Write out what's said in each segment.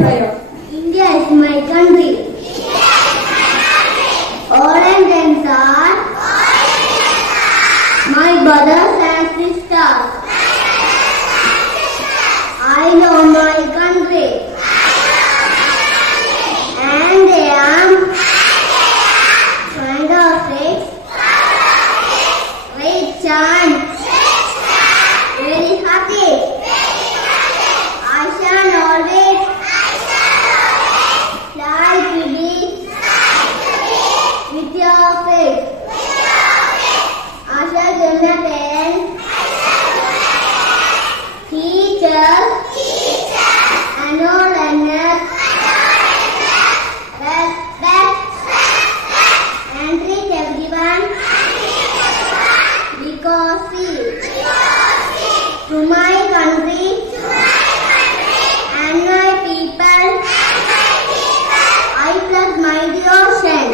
അഭിപ്രായം? India is my country. All Indians are my brothers and sisters. I know my country. And I am kind of rich and very happy. I shall always fly to be with your faith. I shall give my parents, teachers, and all learners respect and treat everyone because to my country and my people I pledge my devotion.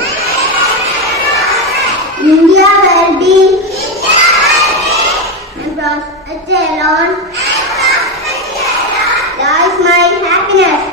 India will be and prosperity alone lies my happiness.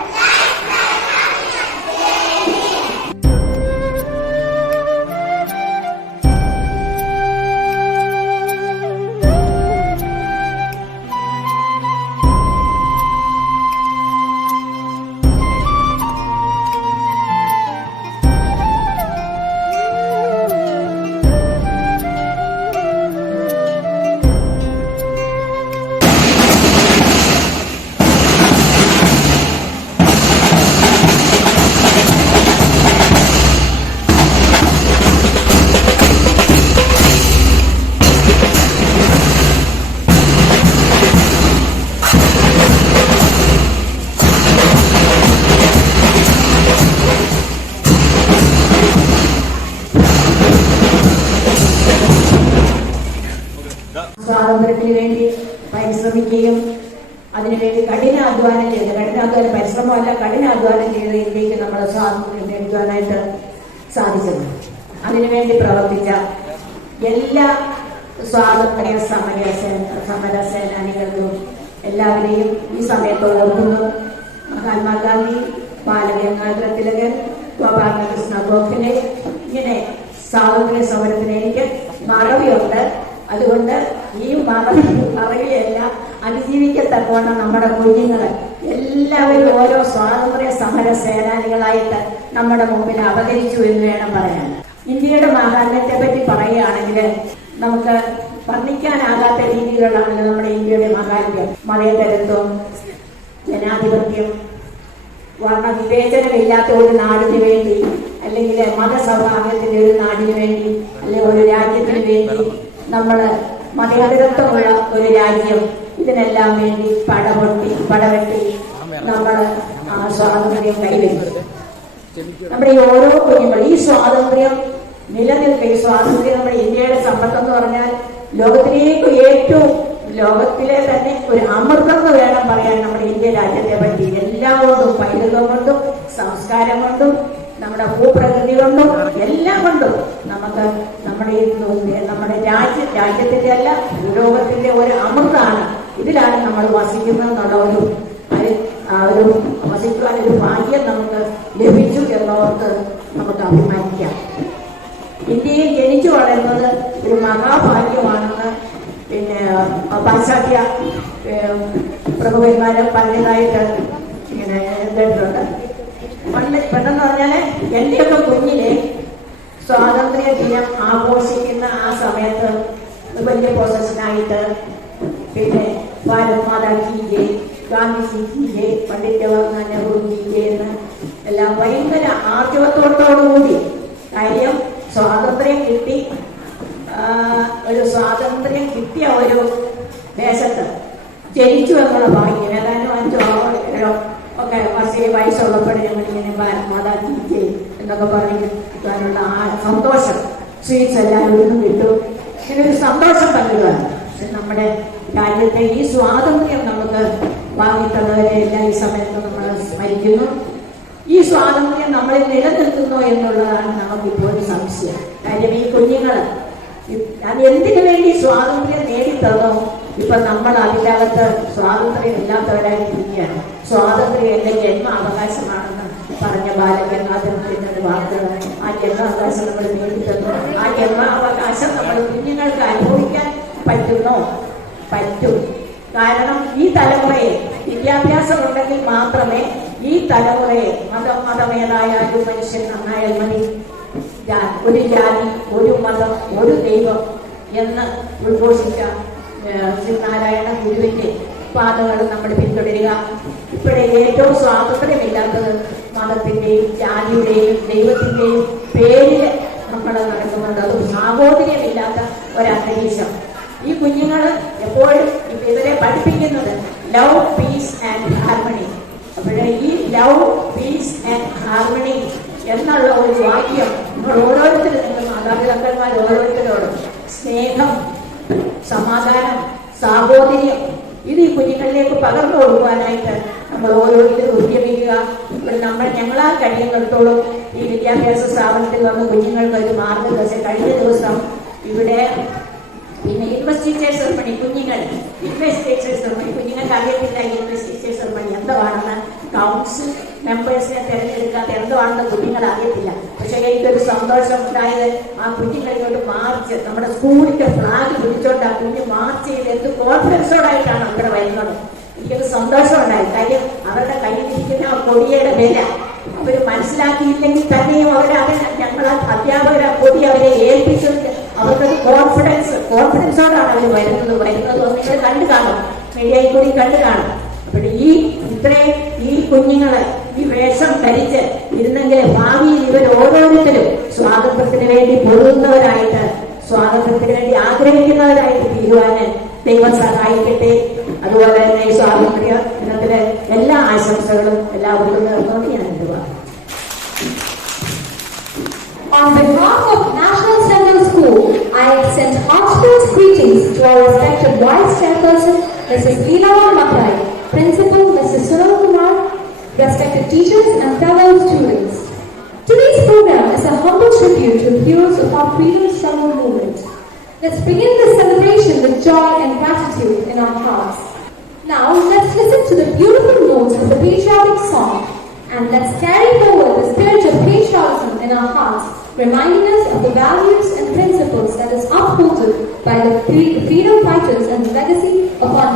സ്വാതന്ത്ര്യത്തിന് വേണ്ടി പരിശ്രമിക്കുകയും അതിനുവേണ്ടി കഠിനാധ്വാനം പരിശ്രമമല്ല കഠിനാധ്വാനം ചെയ്ത് ഇന്ത്യക്ക് നമ്മുടെ സ്വാതന്ത്ര്യം നേടുവാനായിട്ട് സാധിച്ചത്. അതിനുവേണ്ടി പ്രവർത്തിച്ച എല്ലാ സ്വാതന്ത്ര്യ സമര സേനാനികൾക്കും എല്ലാവരെയും ഈ സമയത്ത് ഓർക്കുന്നു. മഹാത്മാഗാന്ധി, ബാലഗംഗാധര തിലകൻ, ഗോപാലകൃഷ്ണ ഗോഖലെ, ഇങ്ങനെ സ്വാതന്ത്ര്യ സമരത്തിന് എനിക്ക് മറവിയുണ്ട്. അതുകൊണ്ട് ഈ മറവിയെല്ലാം അതിജീവിക്കത്തക്കവണ്ണം നമ്മുടെ കുഞ്ഞുങ്ങള് എല്ലാവരും ഓരോ സ്വാതന്ത്ര്യ സമര സേനാനികളായിട്ട് നമ്മുടെ മുമ്പിൽ അവതരിച്ചു എന്ന് വേണം പറയാൻ. ഇന്ത്യയുടെ മാഹാത്മ്യത്തെ പറ്റി പറയുകയാണെങ്കിൽ നമുക്ക് വർണ്ണിക്കാനാകാത്ത രീതികളിലാണല്ലോ നമ്മുടെ ഇന്ത്യയുടെ മഹാത്മ്യം. മതേതരത്വം, ജനാധിപത്യം, വർണ്ണവിവേചനമില്ലാത്ത ഒരു നാടിന് വേണ്ടി, അല്ലെങ്കിൽ മതസൗഹാർദ്ദത്തിന്റെ ഒരു നാടിന് വേണ്ടി, അല്ലെങ്കിൽ ഒരു രാജ്യത്തിന് വേണ്ടി നമ്മള് മതേതരത്വമുള്ള ഒരു രാജ്യം, ഇതിനെല്ലാം വേണ്ടി പടവെട്ടി നമ്മള് സ്വാതന്ത്ര്യം കൈവരിക്കും. നമ്മുടെ ഈ ഓരോ കുഞ്ഞുങ്ങളും ഈ സ്വാതന്ത്ര്യം നിലനിൽക്കുക. ഈ സ്വാതന്ത്ര്യം നമ്മുടെ ഇന്ത്യയുടെ സമ്പത്തെന്ന് പറഞ്ഞാൽ ലോകത്തിലെ തന്നെ ഒരു അമൃതം എന്ന് വേണം പറയാൻ നമ്മുടെ ഇന്ത്യ രാജ്യത്തെ പറ്റി. എല്ലാം കൊണ്ടും, പൈതൃകം കൊണ്ടും, സംസ്കാരം കൊണ്ടും, നമ്മുടെ ഭൂപ്രകൃതി കൊണ്ടും, എല്ലാം കൊണ്ടും നമുക്ക് നമ്മുടെ രാജ്യത്തിന്റെ അല്ല ലോകത്തിന്റെ ഒരു അമൃതാണ്. ഇതിലാണ് നമ്മൾ വസിക്കുന്നതെന്നുള്ള ഒരു വസിക്കുവാനൊരു ഭാഗ്യം നമുക്ക് ലഭിച്ചു എന്നോർത്ത് നമുക്ക് അഭിമാനിക്കാം. ഇന്ത്യയിൽ ജനിച്ചു വളരുന്നത് ഒരു മഹാഭാഗ്യമാണെന്ന് പാശ്ചാത്യ പ്രമുഖന്മാരെ പറഞ്ഞതായിട്ട് ഇങ്ങനെ കേട്ടിട്ടുണ്ട്. പെട്ടെന്ന് പറഞ്ഞാല് എന്റെയൊക്കെ കുഞ്ഞിലെ സ്വാതന്ത്ര്യ ദിനം ആഘോഷിക്കുന്ന ആ സമയത്ത് വലിയ പൊസഷനായിട്ട് ഭാരത് മാതാ കി ജയ്, ഗാന്ധിജി കി ജയ്, പണ്ഡിറ്റ് ജവഹർലാൽ നെഹ്റു കി ജയ് എന്ന് എല്ലാം ഭയങ്കര ആർജവത്തോടുകൂടി. കാര്യം സ്വാതന്ത്ര്യം കിട്ടിയ ഒരു ദേശത്ത് ജനിച്ചു എന്നുള്ള ഭാഗ്യം. ഏതാനും 5 ഒക്കെ വയസ്സുള്ളപ്പോഴും ഞങ്ങളിങ്ങനെ ഭാരത് മാതാ കി ജയ് എന്നൊക്കെ പറഞ്ഞിട്ടുള്ള ആ സന്തോഷം, സ്വീറ്റ്സ് എല്ലാവരും കിട്ടും. ഇങ്ങനൊരു സന്തോഷം പങ്കിടുകയാണ്. പക്ഷെ നമ്മുടെ രാജ്യത്തെ ഈ സ്വാതന്ത്ര്യം നമുക്ക് വാങ്ങിത്തന്നവരെ എല്ലാം ഈ സമയത്ത് നമ്മൾ സ്മരിക്കുന്നു. ഈ സ്വാതന്ത്ര്യം നമ്മളിൽ നിലനിൽക്കുന്നു എന്നുള്ളതാണ് നമുക്കിപ്പോൾ സംശയം. കാര്യം ഈ കുഞ്ഞുങ്ങൾ അത് എന്തിനു വേണ്ടി സ്വാതന്ത്ര്യം നേടിത്തന്നോ ഇപ്പൊ നമ്മൾ അതിനകത്ത് സ്വാതന്ത്ര്യം ഇല്ലാത്തവരായി ഇരിക്കുകയാണ്. സ്വാതന്ത്ര്യം എന്റെ ജന്മ അവകാശമാണെന്ന് പറഞ്ഞ ബാലഗംഗാധരന്റെ ഒരു വാക്കുകൾ. ആ ജന്മാവകാശം നമ്മൾ നേടിത്തന്നു. ആ ജന്മാവകാശം നമ്മൾ കുഞ്ഞുങ്ങൾക്ക് അനുഭവിക്കാൻ പറ്റുന്നോ? പറ്റും. കാരണം ഈ തലമുറയെ വിദ്യാഭ്യാസം ഉണ്ടെങ്കിൽ മാത്രമേ ഈ തലമുറയെ മതമേതായാലും മനുഷ്യൻ നന്നായാൽ മതി. ഒരു ജാതി, ഒരു മതം, ഒരു ദൈവം എന്ന് ഉദ്ഘോഷിച്ച ശ്രീനാരായണ ഗുരുവിന്റെ പാതകൾ നമ്മൾ പിന്തുടരുക. ഇപ്പോഴേ ഏറ്റവും സ്വാതന്ത്ര്യമില്ലാത്തത് മതത്തിന്റെയും ജാതിയുടെയും ദൈവത്തിന്റെയും പേരിൽ നമ്മൾ നടക്കുന്നുണ്ട്. അത് സാഹോദര്യമില്ലാത്ത ഒരന്തരീക്ഷം. ഈ കുഞ്ഞുങ്ങൾ എപ്പോഴും ഇവരെ പഠിപ്പിക്കുന്നത് ലവ്, പീസ് ആൻഡ് ഹാർമണി. അപ്പോഴേ ഈ ലവ്, പീസ് ആൻഡ് ഹാർമണി എന്നുള്ള ഒരു വാക്യം നിങ്ങൾ ഓരോരുത്തരും, നിങ്ങൾ മാതാപിതാക്കന്മാർ ഓരോരുത്തരോടും സ്നേഹം, സമാധാനം, സാഹോദര്യം ഇത് ഈ കുഞ്ഞുങ്ങളിലേക്ക് പകർന്നു കൊടുക്കുവാനായിട്ട് നമ്മൾ ഓരോരുത്തരും ഉദ്യമിക്കുക. ഇവിടെ ഞങ്ങളാൽ കഴിയുന്നിടത്തോളം ഈ വിദ്യാഭ്യാസ സ്ഥാപനത്തിൽ വന്ന് കുഞ്ഞുങ്ങൾക്ക് ഒരു മാർഗദർശനം. കഴിഞ്ഞ ദിവസം ഇവിടെ പിന്നെ ഇൻവെസ്റ്റിഗേഷൻ സെറമണി, ഇൻവെസ്റ്റിഗേഷൻ സെറമണി കുഞ്ഞുങ്ങൾക്ക് അറിയത്തില്ല. ഇൻവെസ്റ്റിഗേഷൻ സെറമണി എന്താണെന്ന്, കൗൺസിൽ മെമ്പേഴ്സിനെ തിരഞ്ഞെടുക്കാതെ എന്താണെന്ന് കുഞ്ഞുങ്ങൾ അറിയത്തില്ല. പക്ഷെ എനിക്കൊരു സന്തോഷം ഉണ്ടായത് ആ കുഞ്ഞുങ്ങളിലോട്ട് മാർച്ച്, നമ്മുടെ സ്കൂളിന്റെ ഫ്ലാഗ് പിടിച്ചോണ്ട് ആ കുഞ്ഞ് മാർച്ച് ചെയ്ത് എന്ത് കോൺഫിഡൻസോടായിട്ടാണ് ഇവിടെ വരുന്നത്. എനിക്കൊരു സന്തോഷം ഉണ്ടായി. കാര്യം അവരുടെ കയ്യിലിരിക്കുന്ന ആ കൊടിയുടെ വില അവർ മനസ്സിലാക്കിയില്ലെങ്കിൽ തന്നെയും ഞങ്ങൾ അധ്യാപകർ ആ കൊടി അവരെ ഏൽപ്പിച്ചിട്ടുണ്ട്. അവർക്കൊരു കോൺഫിഡൻസോടാണ് അവർ വരുന്നത് നിങ്ങൾ കണ്ടു കാണും, മീഡിയയിൽ കൂടി കണ്ടു കാണും. അപ്പോൾ ഈ കുഞ്ഞുങ്ങളെ ഈ വേഷം ധരിച്ച് ഇരുന്നെങ്കിൽ ഭാവിയിൽ ഇവർ ഓരോരുത്തരും സ്വാതന്ത്ര്യത്തിന് വേണ്ടി പൊരുതുന്നവരായിട്ട്, സ്വാതന്ത്ര്യത്തിന് വേണ്ടി ആഗ്രഹിക്കുന്നവരായിട്ട് തീരുവാന് ദൈവം സഹായിക്കട്ടെ. അതുപോലെ തന്നെ ഈ സ്വാതന്ത്ര്യ ദിനത്തിലെ എല്ലാ ആശംസകളും എല്ലാവർക്കും നേർന്നുകൊണ്ട് ഞാൻ ഇടുക. On behalf of National Central School, I extend heartfelt greetings to our respected Vice Chairperson, Mrs. Leela Makai, Principal, Mr. Sunil Kumar, respected teachers and fellow students. Today's program is a humble tribute to the heroes of our freedom struggle movement. Let's begin this celebration with joy and gratitude in our hearts. Now, let's listen to the beautiful notes of the patriotic song, and let's carry forward the spirit of patriotism in our hearts, reminding us of the values and principles that is upholded by the freedom fighters and the legacy of our